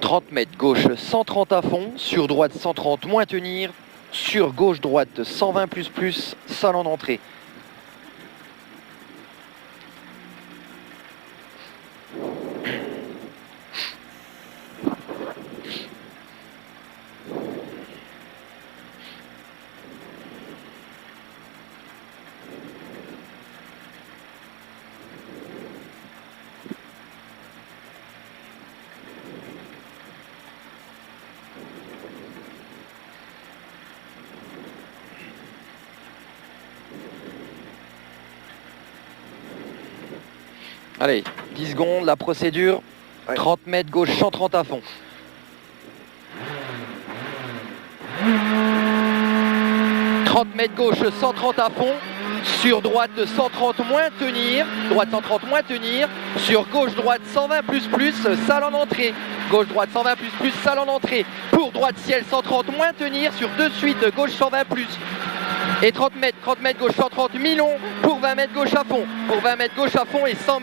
30 mètres, gauche 130 à fond, sur droite 130 moins tenir, sur gauche droite 120 plus, sol en entrée. Allez, 10 secondes, la procédure, ouais. 30 mètres, gauche 130 à fond. « 30 mètres gauche 130 à fond, sur droite 130 moins tenir, droite 130 moins tenir, sur gauche droite 120 plus, salle en entrée, gauche droite 120 plus, salle en entrée, pour droite ciel 130 moins tenir, sur de suite gauche 120 plus. Et 30 mètres gauche 130 mi-long, pour 20 mètres gauche à fond, et 100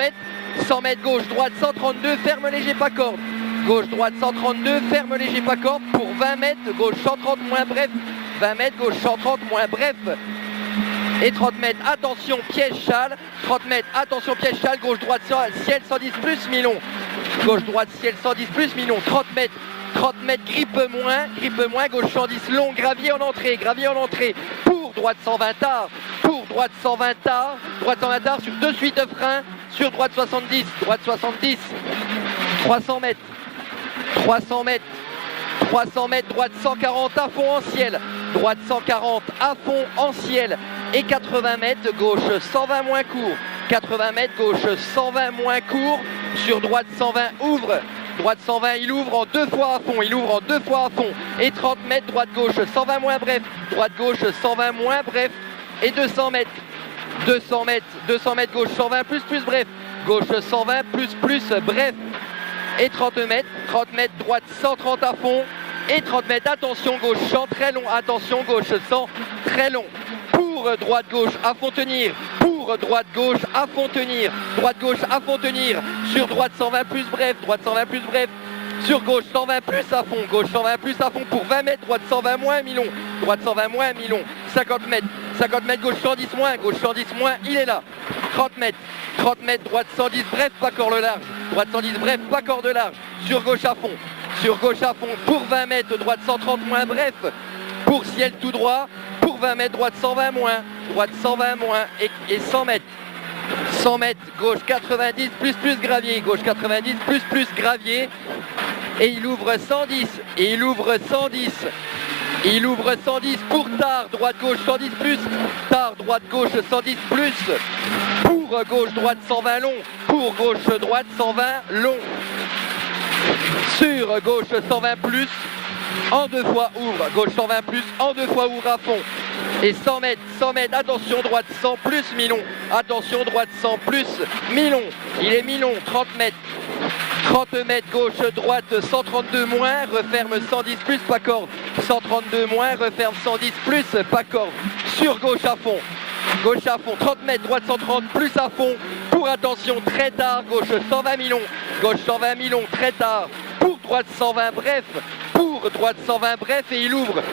mètres gauche droite 132, ferme léger pas corde, gauche droite 132, ferme léger pas corde, pour 20 mètres gauche 130 moins bref, 20 mètres gauche 130 moins bref, et 30 mètres, attention piège châle, 30 mètres, attention piège châle, gauche droite ciel 110 plus mi-long, gauche droite ciel 110 plus mi-long, 30 mètres grippe moins, gauche 110 long, gravier en entrée, pour droite 120 tard, droite 120 tard, sur de suite frein, sur droite 70, 300 mètres, droite 140 à fond en ciel, droite 140 à fond en ciel, et 80 mètres, gauche 120 moins court, 80 mètres, gauche 120 moins court, sur droite 120 ouvre, droite 120 il ouvre en 2 fois à fond, et 30 mètres, droite gauche 120 moins bref, droite gauche 120 moins bref, et 200 mètres, gauche 120 plus bref, gauche 120 plus bref, et 30 mètres, droite 130 à fond, et 30 mètres, attention gauche 100 très long, attention gauche 100 très long, pour droite gauche à fond tenir, droite gauche à fond tenir, sur droite 120 plus bref, sur gauche 120 plus à fond, pour 20 mètres, droite 120 moins mi-long, 50 mètres, gauche 110 moins, il est là, 30 mètres, droite 110 bref, pas corde large, sur gauche à fond, pour 20 mètres, droite 130 moins bref, pour ciel tout droit, pour 20 mètres, droite 120 moins, et 100 mètres, gauche 90 plus gravier, et il ouvre 110, pour tard, droite gauche 110 plus, pour gauche droite 120 long, pour gauche droite 120 long, sur gauche 120 plus, en 2 fois ouvre, gauche 120 plus, en 2 fois ouvre à fond, et 100 mètres, attention droite 100 plus mi-long, il est mi-long, 30 mètres, gauche droite 132 moins, referme 110 plus, pas corde, 132 moins, referme 110 plus, pas corde, sur gauche à fond, 30 mètres, droite 130 plus à fond, pour attention très tard, gauche 120 mi-long, très tard, pour droite 120 bref, et il ouvre,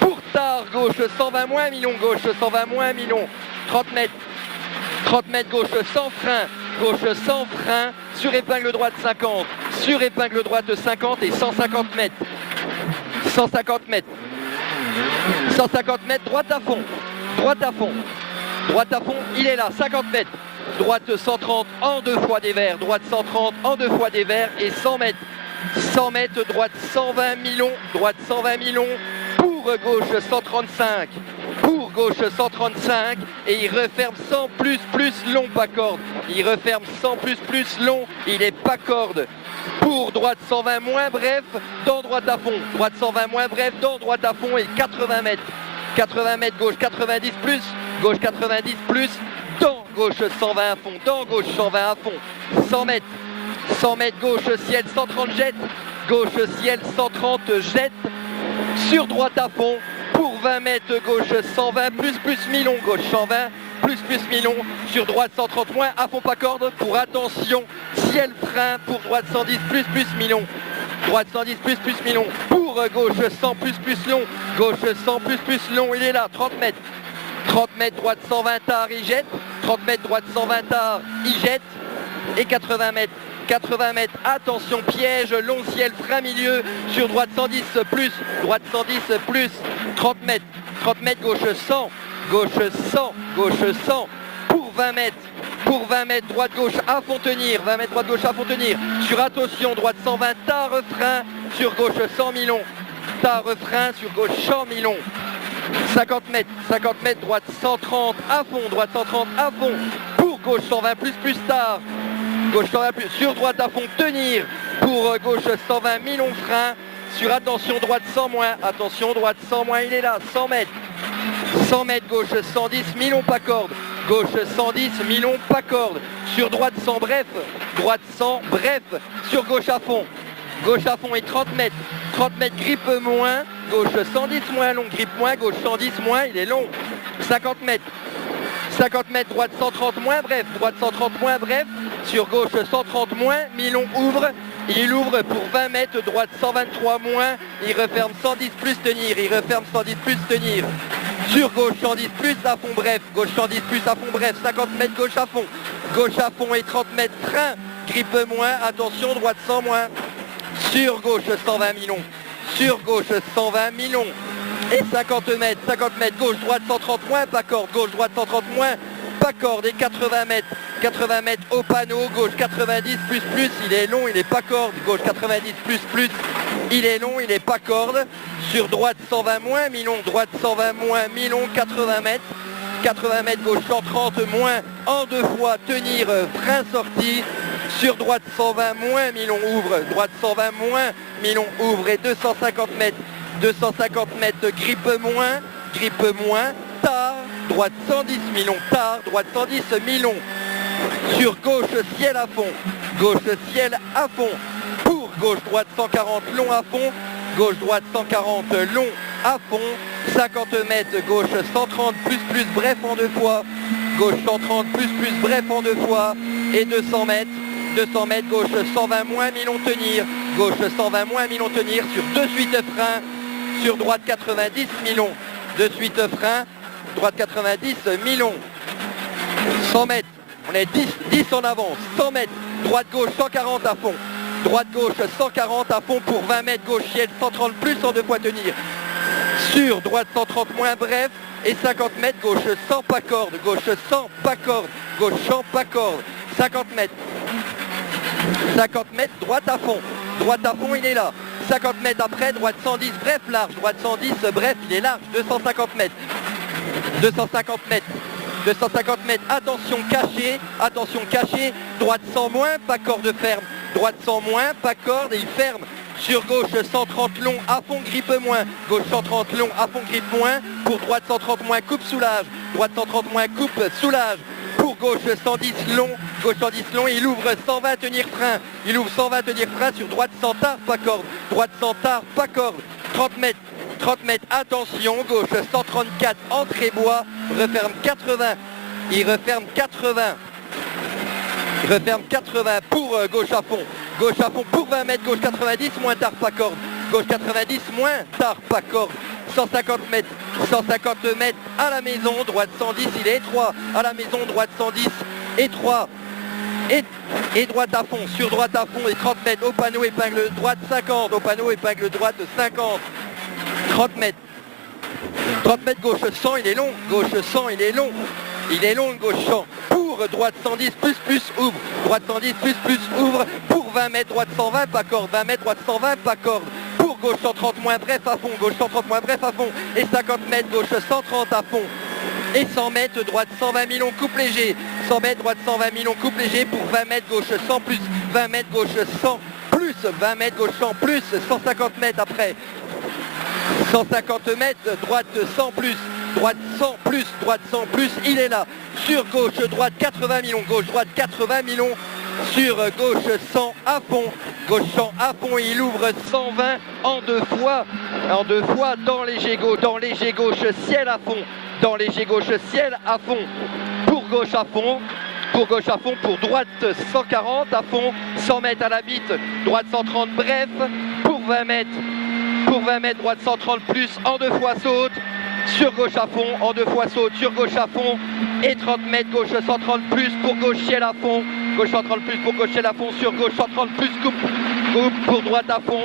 pour tard, gauche 120 moins mi-long, 30 mètres, gauche sans frein, sur épingle droite 50, et 150 mètres, 150 mètres, droite à fond, il est là, 50 mètres, droite 130 en 2 fois des verts, et 100 mètres, droite 120 mi-long, pour gauche 135, et il referme 100 plus long, pas corde, il est pas corde, pour droite 120 moins bref, dans droite à fond, et 80 mètres, gauche 90 plus, dans gauche 120 à fond, 100 mètres, gauche ciel 130 jette, sur droite à fond, pour 20 mètres, gauche 120 plus mi-long, gauche 120, plus mi-long, sur droite 130 moins, à fond pas corde, pour attention, ciel frein, pour droite 110 plus mi-long, droite 110 plus mi-long, pour gauche 100 plus long, gauche 100 plus long, il est là, 30 mètres, droite 120 tard, il jette, 30 mètres, droite 120 tard, il jette, et 80 mètres, attention piège, long ciel, frein milieu, sur droite 110 plus, 30 mètres, gauche 100, pour 20 mètres, droite gauche à fond tenir, 20 mètres, droite gauche à fond tenir, sur attention, droite 120, tard, frein, sur gauche 100 mi-long, tard, frein, sur gauche 100 mi-long, 50 mètres, droite 130 à fond, pour gauche 120 plus tard, gauche 120 plus, sur droite à fond tenir, pour gauche 120 mi-long frein, sur attention droite 100 moins, il est là, 100 mètres, gauche 110 mi-long pas corde, gauche 110 mi-long pas corde, sur droite 100 bref, sur gauche à fond et 30 mètres, grippe moins, gauche 110 moins long, grippe moins, gauche 110 moins, il est long, 50 mètres, droite 130 moins bref, sur gauche 130 moins, mi-long ouvre, il ouvre pour 20 mètres, droite 123 moins, il referme 110 plus tenir, sur gauche 110 plus à fond bref, 50 mètres gauche à fond et 30 mètres frein, grippe moins, attention droite 100 moins, sur gauche 120 mi-long, et 50 mètres, gauche droite 130 moins, pas corde, et 80 mètres au panneau, gauche 90 plus, il est long, il est pas corde, gauche 90 plus, il est long, il est pas corde, sur droite 120 moins, mi-long, 80 mètres, gauche 130 moins, en deux fois, tenir, frein sorti, sur droite 120 moins, mi-long ouvre, et 250 mètres, grippe moins, tard, droite 110 mi-long, sur gauche ciel à fond, pour gauche droite 140 long à fond, gauche droite 140 long à fond, 50 mètres, gauche 130 plus bref en deux fois, gauche 130 plus bref en deux fois, et 200 mètres, gauche 120 moins mi-long tenir, sur deux suites frein, sur droite 90 mi-long, de suite frein, droite 90 mi-long, 100 mètres, on est 10 en avance, 100 mètres, droite gauche 140 à fond, pour 20 mètres, gauche ciel 130 plus en deux fois tenir, sur droite 130 moins bref, et 50 mètres, gauche 100 pas corde, gauche 100 pas corde, 50 mètres, droite à fond, il est là, 50 mètres après, droite 110 bref large, il est large, 250 mètres, attention caché, droite 100 moins, pas corde ferme, et il ferme, sur gauche 130 long, à fond grippe moins, pour droite 130 moins, coupe soulage, pour gauche 110 long, il ouvre 120 tenir frein, sur droite 100 tard, pas corde, 30 mètres, attention, gauche 134, entrée bois, referme 80, il referme 80 pour gauche à fond pour 20 mètres, gauche 90, moins tard, pas corde, gauche 90, moins tard, pas corde, 150 mètres, à la maison, droite 110, il est étroit, à la maison, droite 110, étroit, et droite à fond, sur droite à fond, et 30 mètres, au panneau, épingle droite 50, 30 mètres, gauche 100, il est long, gauche 100, pour droite 110 plus ouvre, pour 20 mètres, droite 120 pas corde, pour gauche 130 moins bref à fond, et 50 mètres, gauche 130 à fond, et 100 mètres, droite 120 mi-long coupe léger, pour 20 mètres, gauche 100 plus, 20 mètres, gauche 100 plus, 150 mètres après, 150 mètres, droite 100 plus, il est là, sur gauche, droite 80 mi-long, sur gauche 100 à fond, il ouvre 120 en deux fois dans léger gauche, ciel à fond, gauche à fond. Pour gauche à fond, pour droite 140 à fond, 100 mètres à la bite, droite 130 bref, pour 20 mètres, droite 130 plus, en 2 fois saute, sur gauche à fond, en 2 fois saute, sur gauche à fond, et 30 mètres, gauche 130 plus, pour gauche ciel à fond, gauche 130 plus, pour gauche ciel à fond, sur gauche 130 plus, coupe pour droite à fond,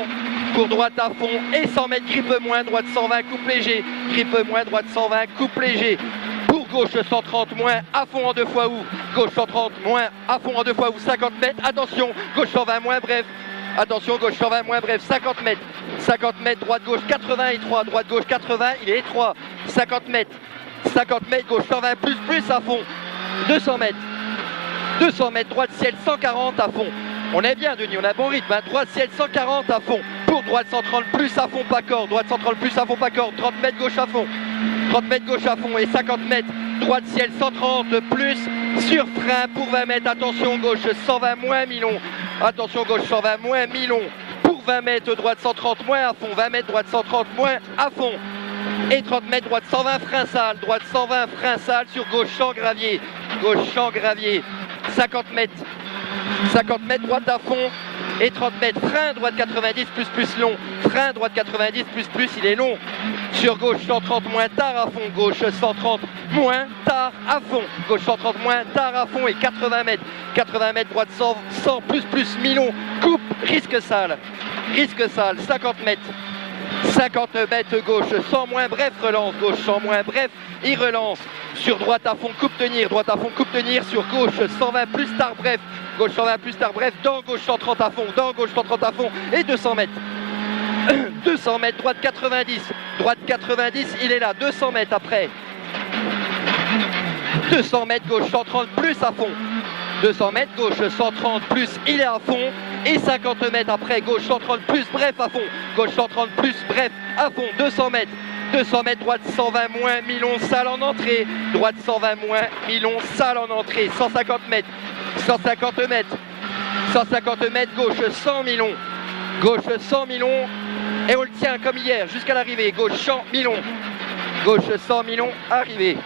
et 100 mètres, grippe moins, droite 120, coupe léger, grippe moins, droite 120, coupe léger. Pour gauche 130 moins, à fond en 2 fois ou, gauche 130 moins, à fond en 2 fois ou, 50 mètres, attention, gauche 120 moins, bref, attention, gauche 120 moins, bref, 50 mètres, droite gauche 80 étroit, droite gauche 80, il est étroit, 50 mètres, gauche 120 plus à fond, 200 mètres, droite ciel 140 à fond. On est bien Denis, on a bon rythme, hein. Droite ciel 140 à fond, pour droite 130 plus à fond pas corde, droite 130 plus à fond pas corde, 30 mètres gauche à fond, 30 mètres gauche à fond et 50 mètres, droite ciel 130 plus, sur frein pour 20 mètres, attention gauche 120 moins mi-long, attention gauche 120 moins mi-long, pour 20 mètres, droite 130 moins à fond, 20 mètres, droite 130 moins à fond, et 30 mètres, droite 120 frein sale, droite 120 frein sale sur gauche champ gravier, 50 mètres, droite à fond, et 30 mètres, frein droite 90 plus long, frein droite 90 plus, il est long, sur gauche 130 moins tard à fond, gauche 130 moins tard à fond, gauche 130 moins tard à fond et 80 mètres, droite 100 plus mi-long, coupe, risque sale, 50 mètres gauche 100 moins bref, relance, gauche 100 moins bref, il relance, sur droite à fond coupe tenir, sur gauche 120 plus tard bref, gauche 120 plus tard bref, dans gauche 130 à fond, et 200 mètres, droite 90, il est là, 200 mètres après, 200 mètres gauche 130 plus à fond, 200 mètres gauche 130 plus, il est à fond, et 50 mètres après gauche 130 plus bref à fond, gauche 130 plus bref à fond, 200 mètres, droite 120 moins mi-long sale en entrée, droite 120 moins mi-long sale en entrée, 150 mètres, gauche 100 mi-long, et on le tient comme hier jusqu'à l'arrivée, gauche 100 mi-long, arrivée.